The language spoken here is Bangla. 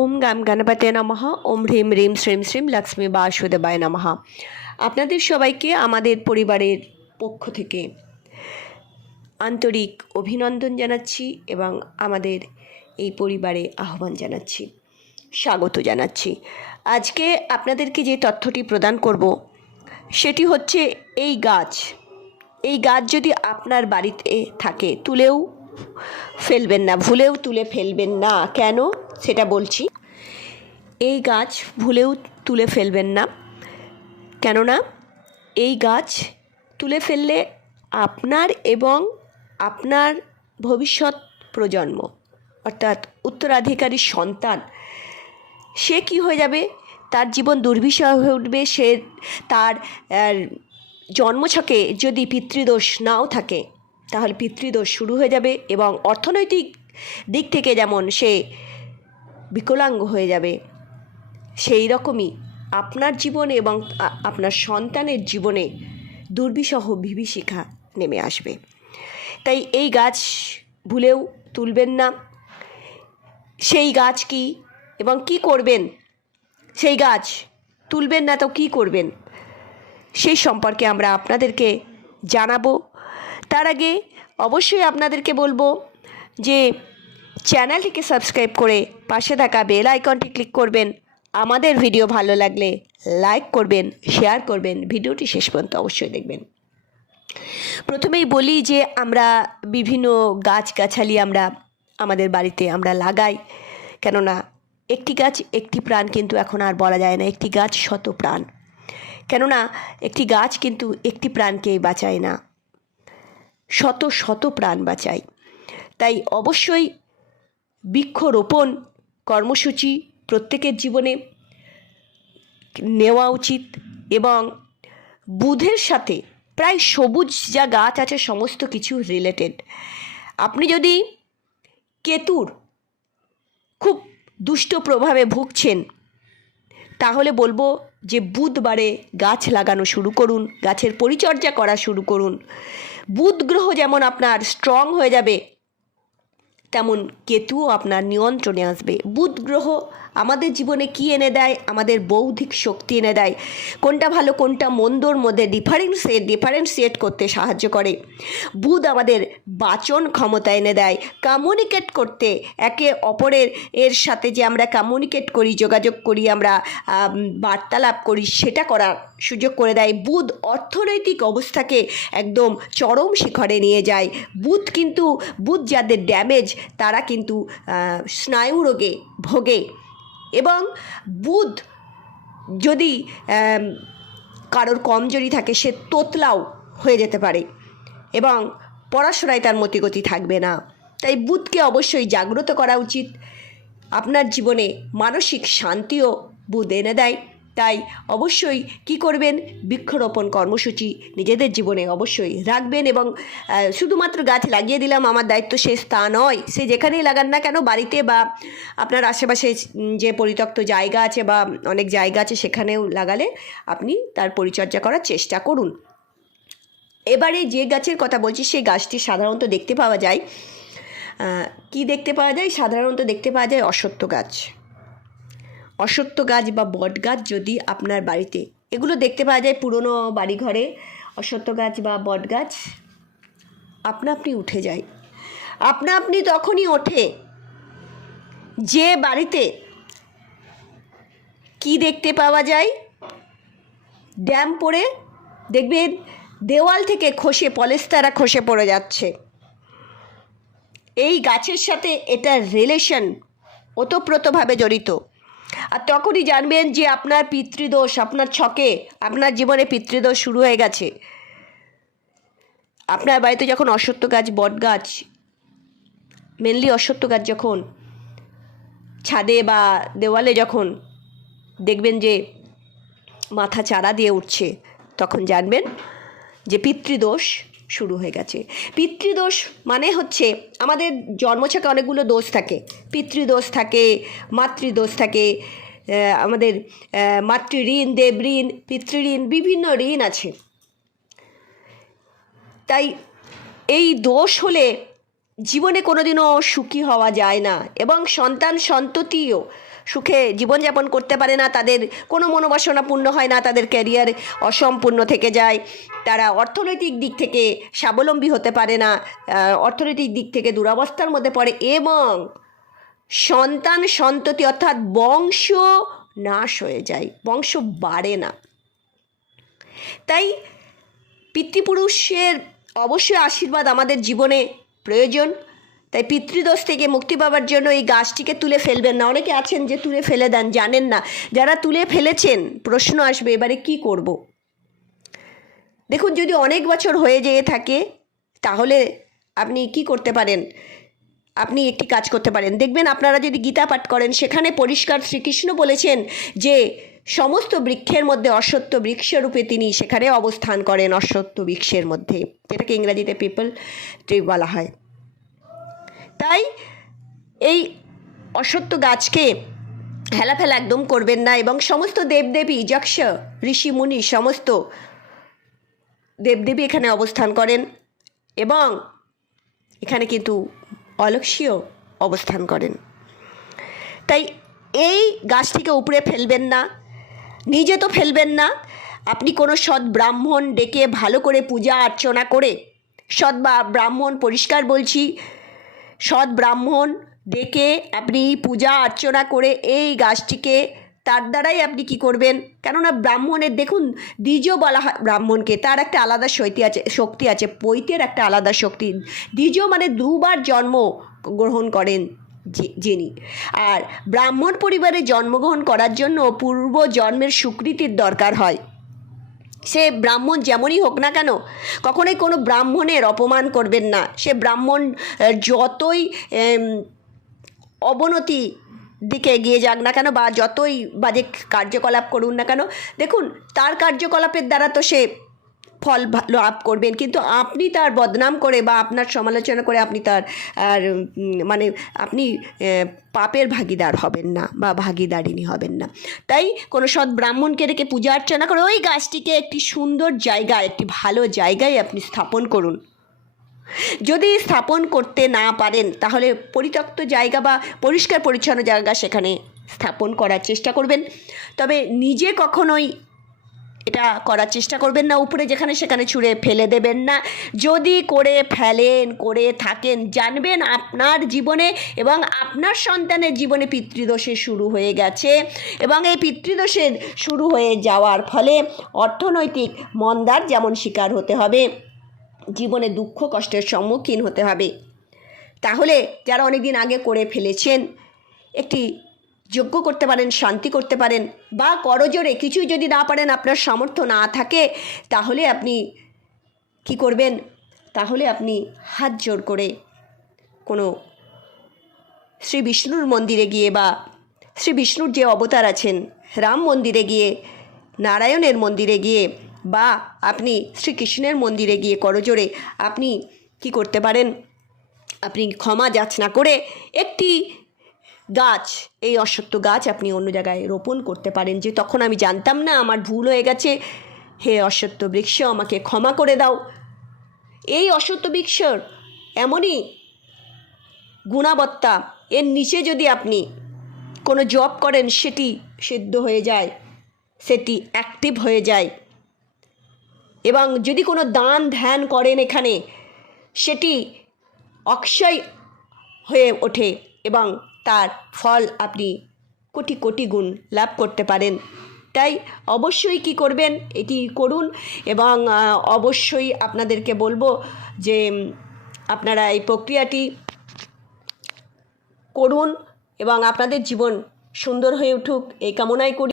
ওম গাম গণপতে নমঃ। ওম হ্রিম হ্রিম শ্রীম শ্রীম লক্ষ্মী বাসুদেবায় নমঃ। আপনাদের সবাইকে আমাদের পরিবারের পক্ষ থেকে আন্তরিক অভিনন্দন জানাচ্ছি এবং আমাদের এই পরিবারে আহ্বান জানাচ্ছি, স্বাগত জানাচ্ছি। আজকে আপনাদেরকে যে তথ্যটি প্রদান করব সেটি হচ্ছে এই গাছ যদি আপনার বাড়িতে থাকে তুলেও ফেলবেন না, ভুলেও তুলে ফেলবেন না। কেন সেটা বলছি। এই গাছ ভুলেও তুলে ফেলবেন না, কেননা এই গাছ তুলে ফেললে আপনার এবং আপনার ভবিষ্যৎ প্রজন্ম অর্থাৎ উত্তরাধিকারী সন্তান, সে কি হয়ে যাবে, তার জীবন দুর্বিষহ হয়ে উঠবে। সে তার জন্মছকে যদি পিতৃদোষ নাও থাকে তাহলে পিতৃদোষ শুরু হয়ে যাবে এবং অর্থনৈতিক দিক থেকে যেমন সে বিকলাঙ্গ হয়ে যাবে, সেই রকমই আপনার জীবনে এবং আপনার সন্তানের জীবনে দুর্বিষহ বিভীষিকা নেমে আসবে। তাই এই গাছ ভুলেও তুলবেন না। সেই গাছ কি এবং কি করবেন, সেই গাছ তুলবেন না তো কি করবেন, সেই সম্পর্কে আমরা আপনাদেরকে জানাবো। তার আগে অবশ্যই আপনাদেরকে বলবো যে চ্যানেলটিকে সাবস্ক্রাইব করে পাশে থাকা বেল আইকনটি ক্লিক করবেন। আমাদের ভিডিও ভালো লাগলে লাইক করবেন, শেয়ার করবেন, ভিডিওটি শেষ পর্যন্ত অবশ্যই দেখবেন। প্রথমেই বলি যে আমরা বিভিন্ন গাছগাছালি আমরা আমাদের বাড়িতে আমরা লাগাই, কেননা একটি গাছ একটি প্রাণ কিন্তু এখন আর বলা যায় না, একটি গাছ শত প্রাণ। কেননা একটি গাছ কিন্তু একটি প্রাণকে বাঁচায় না, শত শত প্রাণ বাঁচায়। তাই অবশ্যই বৃক্ষরোপণ কর্মসূচি প্রত্যেকের জীবনে নেওয়া উচিত এবং বুধের সাথে প্রায় সবুজ যা গাছ আছে সমস্ত কিছু রিলেটেড। আপনি যদি কেতুর খুব দুষ্ট প্রভাবে ভুগছেন তাহলে বলবো যে বুধবারে গাছ লাগানো শুরু করুন, গাছের পরিচর্যা করা শুরু করুন। বুধ গ্রহ যেমন আপনার স্ট্রং হয়ে যাবে তেমন কেতুও আপনার নিয়ন্ত্রণে আসবে। বুধ গ্রহ আমাদের জীবনে কি এনে দেয়, আমাদের বৌদ্ধিক শক্তি এনে দেয়, কোনটা ভালো কোনটা মন্দর মধ্যে ডিফারেন্সিয়েট করতে সাহায্য করে। বুধ আমাদের বাচন ক্ষমতা এনে দেয়, কমিউনিকেট করতে, একে অপরের সাথে যে আমরা কমিউনিকেট করি, যোগাযোগ করি, আমরা বার্তালাপ করি, সেটা করার সুযোগ করে দেয়। বুধ অর্থনৈতিক অবস্থাকে একদম চরম শিখরে নিয়ে যায়। বুধ যাদের ড্যামেজ তারা কিন্তু স্নায়ু রোগে ভোগে এবং বুধ যদি কারোর কমজোরি থাকে সে তোতলাও হয়ে যেতে পারে এবং পড়াশোনায় তার মতিগতি থাকবে না। তাই বুধকে অবশ্যই জাগ্রত করা উচিত। আপনার জীবনে মানসিক শান্তিও বুধ এনে দেয়। তাই অবশ্যই কি করবেন, বৃক্ষরোপণ কর্মসূচি নিজেদের জীবনে অবশ্যই রাখবেন এবং শুধুমাত্র গাছ লাগিয়ে দিলাম আমার দায়িত্ব শেষ তা নয়। সে যেখানেই লাগান না কেন, বাড়িতে বা আপনার আশেপাশে যে পরিত্যক্ত জায়গা আছে বা অনেক জায়গা আছে সেখানেও লাগালে আপনি তার পরিচর্যা করার চেষ্টা করুন। এবারে যে গাছের কথা বলছি সেই গাছটি সাধারণত দেখতে পাওয়া যায়, কি দেখতে পাওয়া যায়, সাধারণত দেখতে পাওয়া যায় অশ্বত্থ গাছ বা বট গাছ। যদি আপনার বাড়িতে এগুলো দেখতে পাওয়া যায় পুরনো বাড়িঘরে, অশ্বত্থ গাছ বা বট গাছ আপনা আপনি উঠে যায়। আপনা আপনি তখনই ওঠে যে বাড়িতে কি দেখতে পাওয়া যায়, ড্যাম পড়ে দেখবেন দেওয়াল থেকে পলেস্তারা খসে পড়ে যাচ্ছে। এই গাছের সাথে এটার রিলেশন ওতপ্রোতভাবে জড়িত। আর তখনই জানবেন যে আপনার পিতৃদোষ, আপনার ছকে আপনার জীবনে পিতৃদোষ শুরু হয়ে গেছে। আপনার বাড়িতে যখন অশ্বত্থ গাছ, বট গাছ, মেনলি অশ্বত্থ গাছ যখন ছাদে বা দেওয়ালে যখন দেখবেন যে মাথা চারা দিয়ে উঠছে, তখন জানবেন যে পিতৃদোষ শুরু হয়ে গেছে। পিতৃদোষ মানে হচ্ছে আমাদের জন্মছকে অনেকগুলো দোষ থাকে, পিতৃদোষ থাকে, মাতৃদোষ থাকে, আমাদের মাতৃঋণ, দেবঋণ, পিতৃঋণ, বিভিন্ন ঋণ আছে। তাই এই দোষ হলে জীবনে কোনোদিনও সুখী হওয়া যায় না এবং সন্তান সন্ততিও সুখে জীবনযাপন করতে পারে না, তাদের কোনো মনোবাসনা পূর্ণ হয় না, তাদের ক্যারিয়ার অসম্পূর্ণ থেকে যায়, তারা অর্থনৈতিক দিক থেকে স্বাবলম্বী হতে পারে না, অর্থনৈতিক দিক থেকে দুরবস্থার মধ্যে পড়ে এবং সন্তান সন্ততি অর্থাৎ বংশ নাশ হয়ে যায়, বংশ বাড়ে না। তাই পিতৃপুরুষের অবশ্যই আশীর্বাদ আমাদের জীবনে প্রয়োজন। তাই পিতৃদোষ থেকে মুক্তি পাওয়ার জন্য এই গাছটিকে তুলে ফেলবেন না। অনেকে আছেন যে তুলে ফেলে দেন, জানেন না। যারা তুলে ফেলেছেন প্রশ্ন আসবে এবারে কি করব। দেখুন, যদি অনেক বছর হয়ে যেয়ে থাকে তাহলে আপনি কি করতে পারেন, আপনি একটি কাজ করতে পারেন। দেখবেন আপনারা যদি গীতা পাঠ করেন সেখানে পরিষ্কার শ্রীকৃষ্ণ বলেছেন যে সমস্ত বৃক্ষের মধ্যে অশ্বত্থ বৃক্ষরূপে তিনি সেখানে অবস্থান করেন, অশ্বত্থ বৃক্ষের মধ্যে, যেটাকে ইংরাজিতে পিপল ট্রি বলা হয়। তাই এই অশ্বত্থ গাছকে হেলাফেলা একদম করবেন না এবং সমস্ত দেবদেবী, যক্ষ, ঋষি, মুনি, সমস্ত দেবদেবী এখানে অবস্থান করেন এবং এখানে কিন্তু অলক্ষ্মীও অবস্থান করেন। তাই এই গাছটিকে উপড়ে ফেলবেন না, নিজে তো ফেলবেন না, আপনি কোনো সৎ ব্রাহ্মণ ডেকে ভালো করে পূজা অর্চনা করে, সৎ ব্রাহ্মণ, পরিষ্কার বলছি, সৎ ব্রাহ্মণ ডেকে আপনি পূজা অর্চনা করে এই গাছটিকে, তার দ্বারাই আপনি কি করবেন, কেননা ব্রাহ্মণের দেখুন দ্বিজ বলা হয় ব্রাহ্মণকে, তার একটা আলাদা শক্তি আছে, পৈতের একটা আলাদা শক্তি। দ্বিজ মানে দুবার জন্ম গ্রহণ করেন যিনি, আর ব্রাহ্মণ পরিবারে জন্মগ্রহণ করার জন্য পূর্ব জন্মের স্বীকৃতির দরকার হয়। সে ব্রাহ্মণ যেমনই হোক না কেন, কখনোই কোনো ব্রাহ্মণের অপমান করবেন না। সে ব্রাহ্মণ যতই অবনতি দিকে এগিয়ে যাক না কেন বা যতই বাজে কার্যকলাপ করুন না কেন, দেখুন তার কার্যকলাপের দ্বারা তো সে ফল লাভ করবেন, কিন্তু আপনি তার বদনাম করে বা আপনার সমালোচনা করে আপনি তার মানে আপনি পাপের ভাগিদার হবেন না বা ভাগিদারিনী হবেন না। তাই কোনো সৎ ব্রাহ্মণকে রেখে পূজা অর্চনা করে ওই গাছটিকে একটি সুন্দর জায়গায়, একটি ভালো জায়গায় আপনি স্থাপন করুন। যদি স্থাপন করতে না পারেন তাহলে পরিত্যক্ত জায়গা বা পরিষ্কার পরিচ্ছন্ন জায়গা সেখানে স্থাপন করার চেষ্টা করবেন। তবে নিজে কখনোই এটা করার চেষ্টা করবেন না, উপরে যেখানে সেখানে ছুঁড়ে ফেলে দেবেন না। যদি করে ফেলেন, করে থাকেন, জানবেন আপনার জীবনে এবং আপনার সন্তানের জীবনে পিতৃদোষের শুরু হয়ে গেছে এবং এই পিতৃদোষের শুরু হয়ে যাওয়ার ফলে অর্থনৈতিক মন্দার যেমন শিকার হতে হবে, জীবনে দুঃখ কষ্টের সম্মুখীন হতে হবে। তাহলে যারা অনেক দিন আগে করে ফেলেছেন একটি যজ্ঞ করতে পারেন, শান্তি করতে পারেন, বা করজোড়ে কিছুই যদি না পারেন, আপনার সামর্থ্য না থাকে, তাহলে আপনি কি করবেন, তাহলে আপনি হাত জোর করে কোনো শ্রী বিষ্ণুর মন্দিরে গিয়ে বা শ্রী বিষ্ণুর যে অবতার আছেন রাম মন্দিরে গিয়ে, নারায়ণের মন্দিরে গিয়ে বা আপনি শ্রীকৃষ্ণের মন্দিরে গিয়ে করজোড়ে আপনি কি করতে পারেন, আপনি ক্ষমা যাচনা করে একটি গাছ, এই অশ্বত্থ গাছ আপনি অন্য জায়গায় রোপণ করতে পারেন, যে তখন আমি জানতাম না, আমার ভুল হয়ে গেছে, হে অশ্বত্থ বৃক্ষ আমাকে ক্ষমা করে দাও। এই অশ্বত্থ বৃক্ষর এমনই গুণাবত্তা, এর নিচে যদি আপনি কোনো জব করেন সেটি সিদ্ধ হয়ে যায়, সেটি অ্যাক্টিভ হয়ে যায়, এবং যদি কোনো দান ধ্যান করেন এখানে সেটি অক্ষয় হয়ে ওঠে এবং তার ফল আপনি কোটি কোটি গুণ লাভ করতে পারেন। তাই অবশ্যই কি করবেন, এটি করুন এবং অবশ্যই আপনাদেরকে বলবো যে আপনারা এই প্রক্রিয়াটি করুন এবং আপনাদের জীবন সুন্দর হয়ে উঠুক এই কামনাই করি।